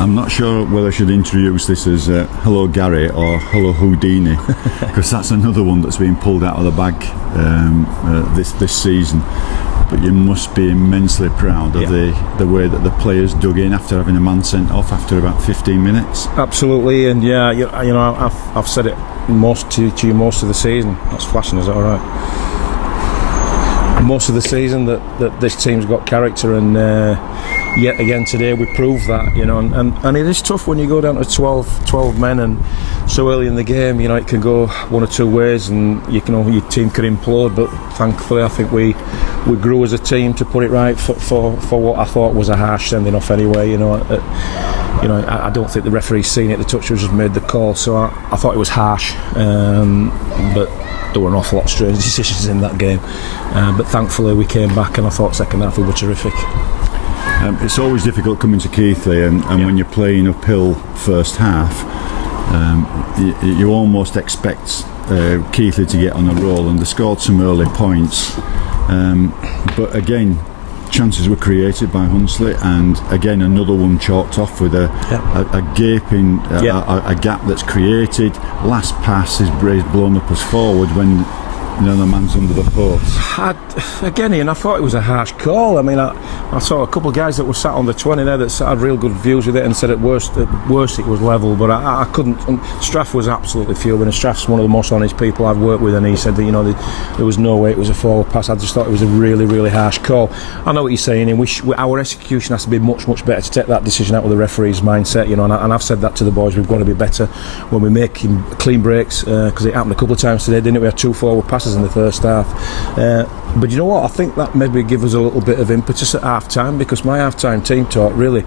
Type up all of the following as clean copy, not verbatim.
I'm not sure whether I should introduce this as Hello Gary or Hello Houdini, because that's another one that's been pulled out of the bag this season. But you must be immensely proud of the way that the players dug in after having a man sent off after about 15 minutes. Absolutely, and yeah, you know, I've said it most to you most of the season. That's flashing, is that all right? Most of the season that this team's got character, and yet again today we proved that, you know, and it is tough when you go down to 12 men and so early in the game, you know, it can go one or two ways and your team could implode, but thankfully I think we grew as a team to put it right for what I thought was a harsh sending off anyway, you know. I don't think the referee's seen it, the toucher just made the call, so I thought it was harsh, but there were an awful lot of strange decisions in that game, but thankfully we came back, and I thought second half we were terrific. It's always difficult coming to Keighley, and when you're playing uphill first half, you almost expect Keighley to get on a roll, and they scored some early points, but again chances were created by Hunslet, and again another one chalked off with a gaping a gap that's created. Last pass is blown up as forward when the man's under the post. Again, Ian, I thought it was a harsh call. I mean, I saw a couple of guys that were sat on the 20 there that had real good views with it and said at worst it was level, but I couldn't. And Straff was absolutely fuming, and Straff's one of the most honest people I've worked with, and he said that, you know, there was no way it was a forward pass. I just thought it was a really, really harsh call. I know what you're saying, and our execution has to be much, much better to take that decision out of the referee's mindset, you know, and I've said that to the boys. We've got to be better when we make clean breaks, because it happened a couple of times today, didn't it? We had 2 forward passes in the first half, but you know what, I think that maybe give us a little bit of impetus at half time, because my half time team talk really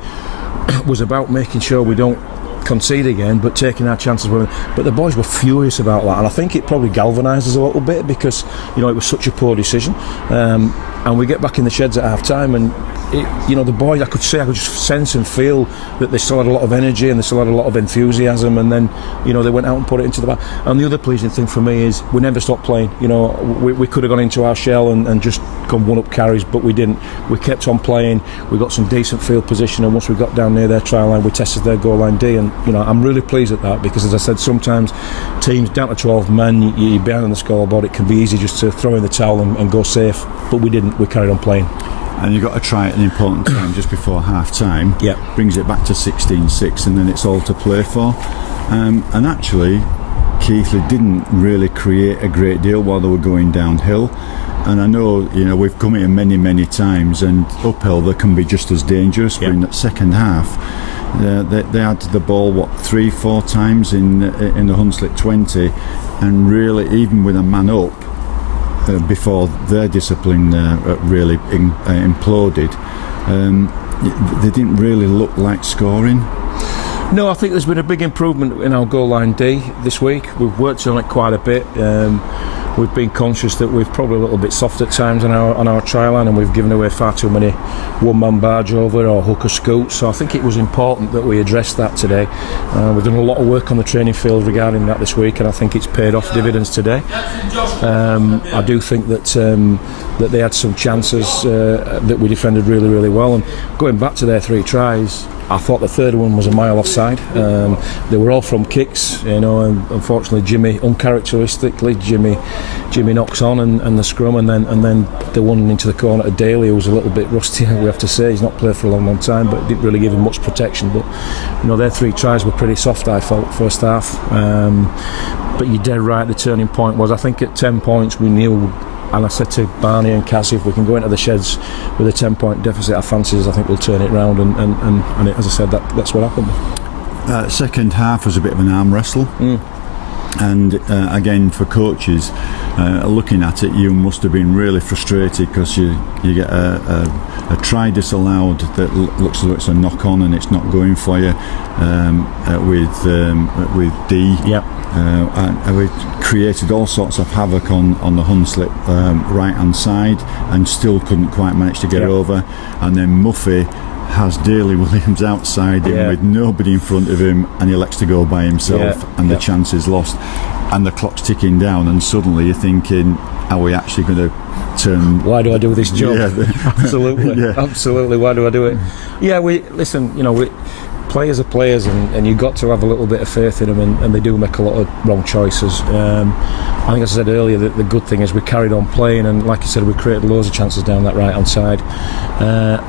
was about making sure we don't concede again, but taking our chances. But the boys were furious about that, and I think it probably galvanised us a little bit, because, you know, it was such a poor decision, and we get back in the sheds at half time, and the boys, I could just sense and feel that they still had a lot of energy and they still had a lot of enthusiasm, and then, you know, they went out and put it into the back. And the other pleasing thing for me is we never stopped playing. You know, we could have gone into our shell and just gone one up carries, but we didn't. We kept on playing. We got some decent field position, and once we got down near their try line, we tested their goal line D, and, you know, I'm really pleased at that, because, as I said, sometimes teams down to 12 men, you're behind on the scoreboard, it can be easy just to throw in the towel and go safe, but we didn't. We carried on playing. And you've got to try at an important time just before half time. Brings it back to 16-6, and then it's all to play for. And actually Keighley didn't really create a great deal while they were going downhill, and I know, you know, we've come here many times, and uphill they can be just as dangerous. But in that second half they had the ball 3-4 times in the Hunslet 20, and really, even with a man up, before their discipline really imploded, they didn't really look like scoring. No, I think there's been a big improvement in our goal line D this week. We've worked on it quite a bit. We've been conscious that we've probably a little bit soft at times on our try line, and we've given away far too many one-man barge over or hooker scoots. So I think it was important that we addressed that today. We've done a lot of work on the training field regarding that this week, and I think it's paid off dividends today. I do think that they had some chances that we defended really, really well. And going back to their 3 tries, I thought the third one was a mile offside. They were all from kicks, you know, and unfortunately uncharacteristically Jimmy knocks on and the scrum, and then the one into the corner to Daly, who was a little bit rusty, we have to say. He's not played for a long time, but it didn't really give him much protection. But, you know, their 3 tries were pretty soft, I felt, first half. But you're dead right, the turning point was, I think at 10 points we knew, and I said to Barney and Cassie, if we can go into the sheds with a 10-point deficit, I fancy us, I think we'll turn it round, and as I said, that's what happened. Second half was a bit of an arm wrestle, and again, for coaches looking at it, you must have been really frustrated, because you get a try disallowed that looks as though it's a knock on and it's not going for you, with D. And we created all sorts of havoc on the Hunslet right hand side, and still couldn't quite manage to get over. And then Muffy has Daly Williams outside him with nobody in front of him, and he elects to go by himself, and the chance is lost, and the clock's ticking down, and suddenly you're thinking, are we actually going to turn? Why do I do this job? Absolutely, absolutely. Why do I do it? Yeah, listen. You know, players are players, and you've got to have a little bit of faith in them, and they do make a lot of wrong choices. I think, as I said earlier, that the good thing is we carried on playing, and like I said, we created loads of chances down that right hand side.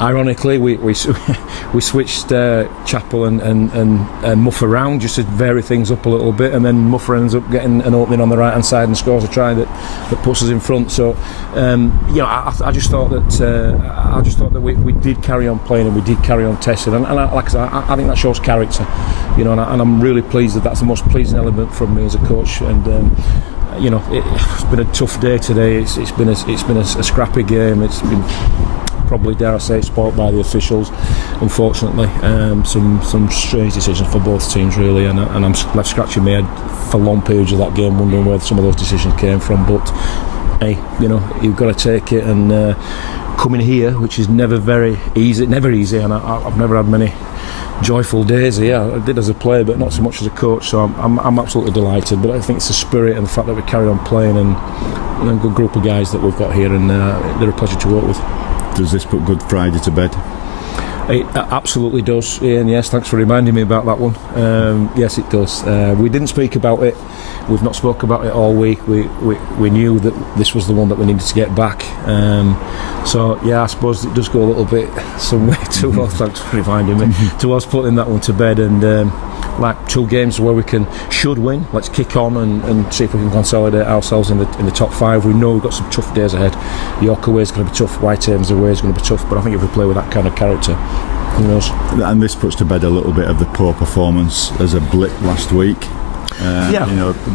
Ironically, we switched Chappell and Muff around just to vary things up a little bit, and then Muffer ends up getting an opening on the right hand side and scores a try that puts us in front. So I just thought that we did carry on playing, and we did carry on testing, and like I said, I think that shows character, and I'm really pleased that that's the most pleasing element from me as a coach. And it's been a tough day today. It's been a scrappy game. It's been, probably, dare I say, spoilt by the officials, unfortunately. Some strange decisions for both teams, really, and I'm left scratching my head for long periods of that game, wondering where some of those decisions came from. But hey, you've got to take it, and coming here, which is never easy, and I've never had many joyful days here. I did as a player, but not so much as a coach. So I'm absolutely delighted. But I think it's the spirit and the fact that we carry on playing, and a good group of guys that we've got here, and they're a pleasure to work with. Does this put Good Friday to bed? It absolutely does, Ian. Yes, thanks for reminding me about that one. Yes, it does. We didn't speak about it. We've not spoke about it all week. We knew that this was the one that we needed to get back. So yeah, I suppose it does go a little bit some way towards. Thanks for reminding me, towards putting that one to bed. And like 2 games where we should win. Let's kick on and see if we can consolidate ourselves in the top 5. We know we've got some tough days ahead. York away is going to be tough. Whitehaven's away is going to be tough. But I think if we play with that kind of character, who knows? And this puts to bed a little bit of the poor performance as a blip last week.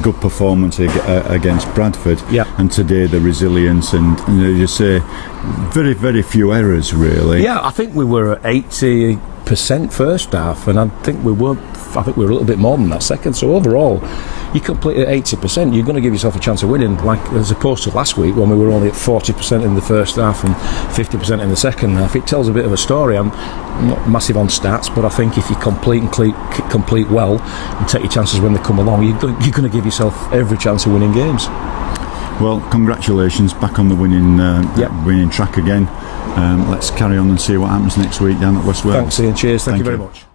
Good performance against Bradford, and today the resilience, and you say very, very few errors, really. Yeah, I think we were at 80% first half, and I think we were a little bit more than that second. So overall, you complete at 80%, you're going to give yourself a chance of winning, like as opposed to last week when we were only at 40% in the first half and 50% in the second half. It tells a bit of a story. I'm not massive on stats, but I think if you complete well and take your chances when they come along, you're going to give yourself every chance of winning games. Well, congratulations, back on the winning track again. Let's carry on and see what happens next week down at West Wales. Thanks, Ian. Cheers. Thank you very much.